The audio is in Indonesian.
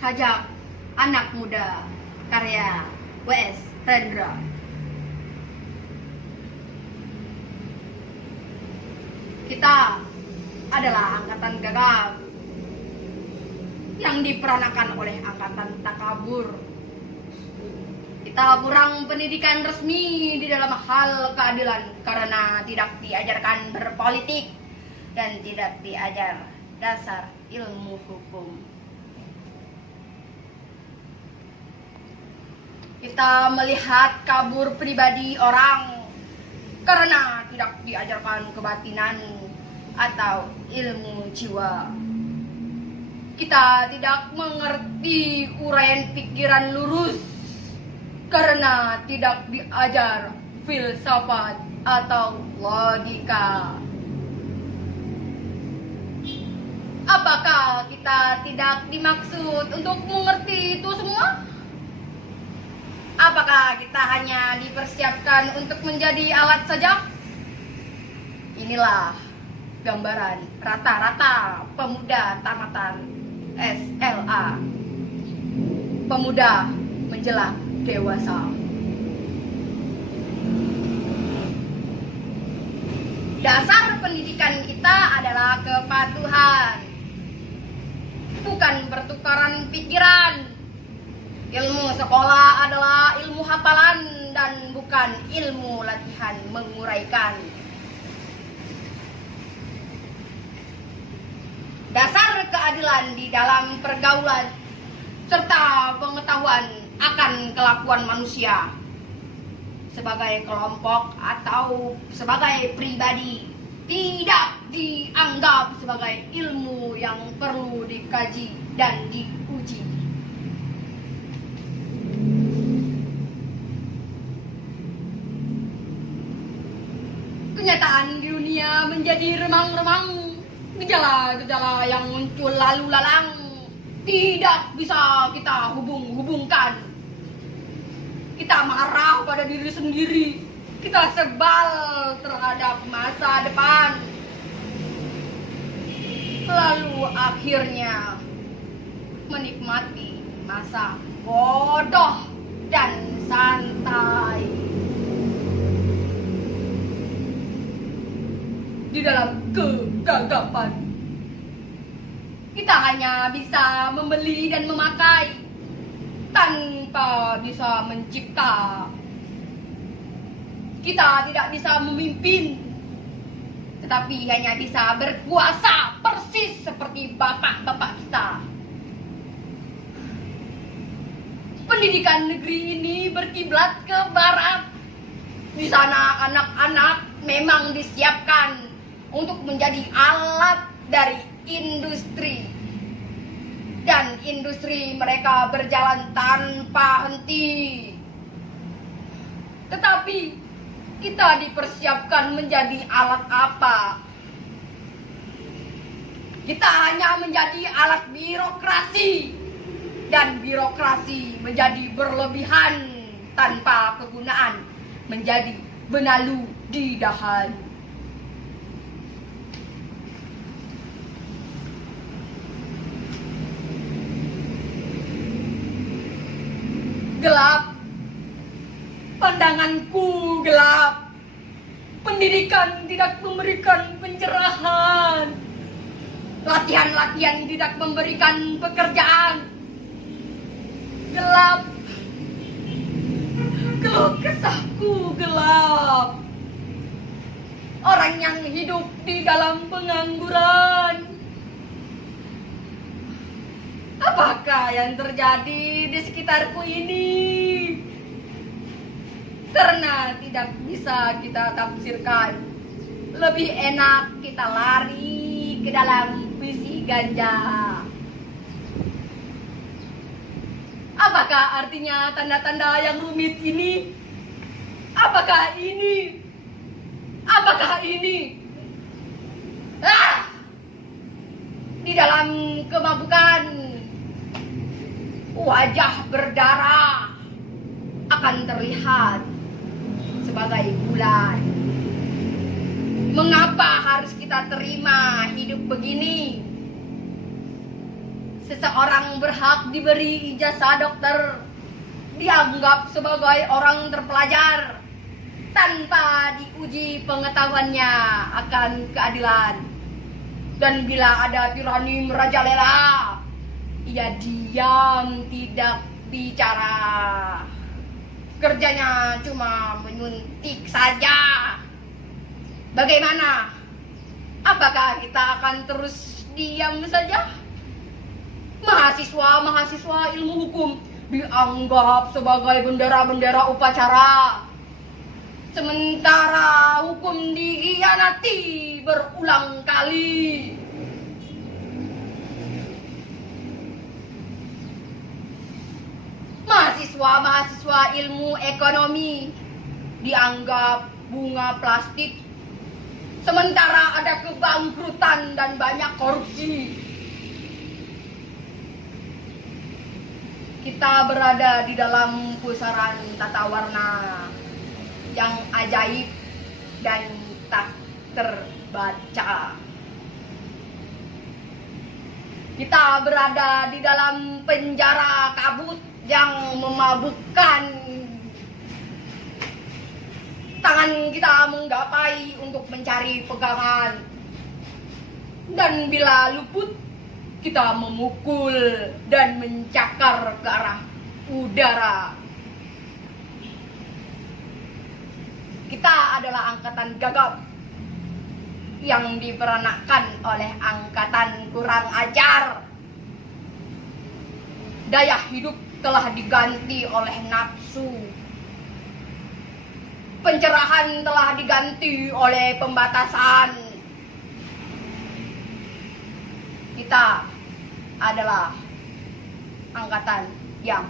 Sajak Anak Muda karya W.S. Rendra. Kita adalah angkatan gagap yang diperanakan oleh angkatan takabur. Kita kurang pendidikan resmi di dalam hal keadilan karena tidak diajarkan berpolitik dan tidak diajar dasar ilmu hukum. Kita melihat kabur pribadi orang karena tidak diajarkan kebatinan atau ilmu jiwa. Kita tidak mengerti uraian pikiran lurus karena tidak diajar filsafat atau logika. Apakah kita tidak dimaksud untuk mengerti itu semua? Apakah kita hanya dipersiapkan untuk menjadi alat saja? Inilah gambaran rata-rata pemuda tamatan SLA, pemuda menjelang dewasa. Dasar pendidikan kita adalah kepatuhan, bukan pertukaran pikiran. Ilmu sekolah adalah ilmu hafalan dan bukan ilmu latihan menguraikan. Dasar keadilan di dalam pergaulan serta pengetahuan akan kelakuan manusia sebagai kelompok atau sebagai pribadi tidak dianggap sebagai ilmu yang perlu dikaji dan diuji. Kenyataan di dunia menjadi remang-remang. Gejala-gejala yang muncul lalu lalang tidak bisa kita hubung-hubungkan. Kita marah pada diri sendiri. Kita sebal terhadap masa depan. Lalu akhirnya menikmati masa bodoh dan santai. Di dalam kegagapan, kita hanya bisa membeli dan memakai tanpa bisa mencipta. Kita tidak bisa memimpin, tetapi hanya bisa berkuasa persis seperti bapak-bapak kita. Pendidikan negeri ini berkiblat ke barat. Di sana anak-anak memang disiapkan untuk menjadi alat dari industri. Dan industri mereka berjalan tanpa henti. Tetapi kita dipersiapkan menjadi alat apa? Kita hanya menjadi alat birokrasi. Dan birokrasi menjadi berlebihan tanpa kegunaan, menjadi benalu di dahan. Gelap, pandanganku gelap. Pendidikan tidak memberikan pencerahan. Latihan-latihan tidak memberikan pekerjaan. Gelap, keluh kesahku gelap. Orang yang hidup di dalam pengangguran. Apakah yang terjadi di sekitarku ini? Karena tidak bisa kita tafsirkan. Lebih enak kita lari ke dalam visi ganja. Apakah artinya tanda-tanda yang rumit ini? Apakah ini? Apakah ini? Di dalam kemabukan, wajah berdarah akan terlihat sebagai bulan. Mengapa harus kita terima hidup begini? Seseorang berhak diberi ijazah dokter, dianggap sebagai orang terpelajar tanpa diuji pengetahuannya akan keadilan. Dan bila ada tirani merajalela, ia diam, tidak bicara. Kerjanya cuma menyuntik saja. Bagaimana? Apakah kita akan terus diam saja? Mahasiswa ilmu hukum dianggap sebagai bendera-bendera upacara, sementara hukum dikhianati berulang kali. Mahasiswa ilmu ekonomi dianggap bunga plastik, sementara ada kebangkrutan dan banyak korupsi. Kita berada di dalam pusaran tata warna yang ajaib dan tak terbaca. Kita berada di dalam penjara kabut yang memabukkan. Tangan kita menggapai untuk mencari pegangan, dan bila luput, kita memukul dan mencakar ke arah udara. Kita adalah angkatan gagap yang diperanakkan oleh angkatan kurang ajar. Daya hidup telah diganti oleh nafsu. Pencerahan telah diganti oleh pembatasan. Kita adalah angkatan yang